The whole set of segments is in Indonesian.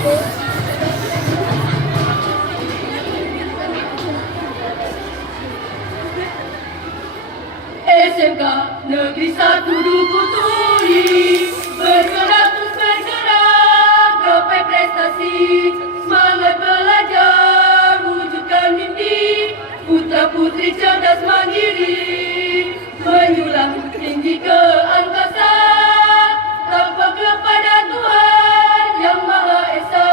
SMK Negeri 1 Duku Turi bergerak terus bergerak, gapai prestasi, semangat belajar, wujudkan mimpi, putra putri cerdas mandiri, menyulam tinggi ke angkasa, tampaklah pada Tuhan yang Maha Esa,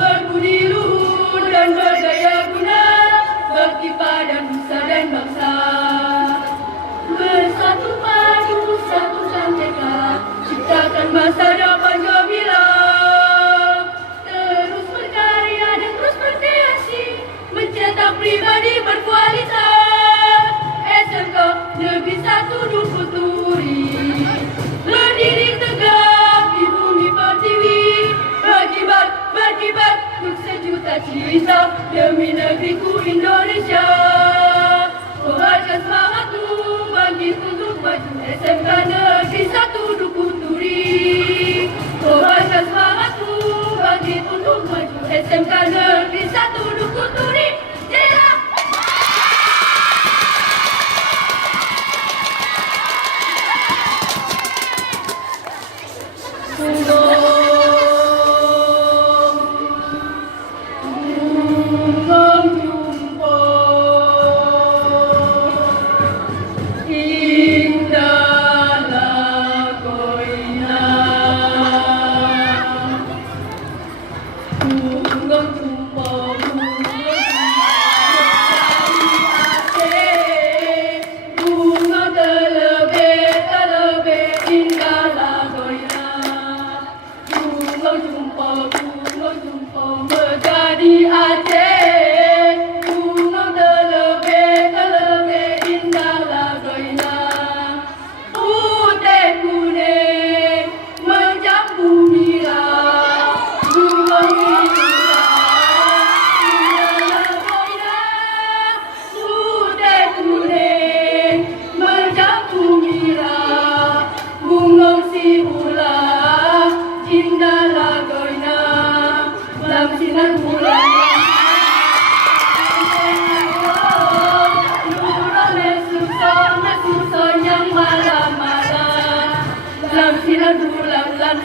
berbudi luhur dan berdaya guna, bakti pada nusa dan bangsa. Bersatu padu, satu tekad, ciptakan masa depan gemilang. Terus berkarya dan terus berkreasi, mencetak pribadi berkualitas. SMK Negeri 1 Duku Turi berdiri tegak di bumi pertiwi, berkibar untuk sejuta cinta demi negeriku Indonesia. Kobarkan semangatmu, bangkit untuk maju, SMK Negeri 1 Duku Turi. Kobarkan semangatmu, bangkit untuk maju, SMK Negeri 1 Duku Turi. Jaya!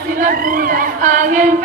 Sinar bulan, angin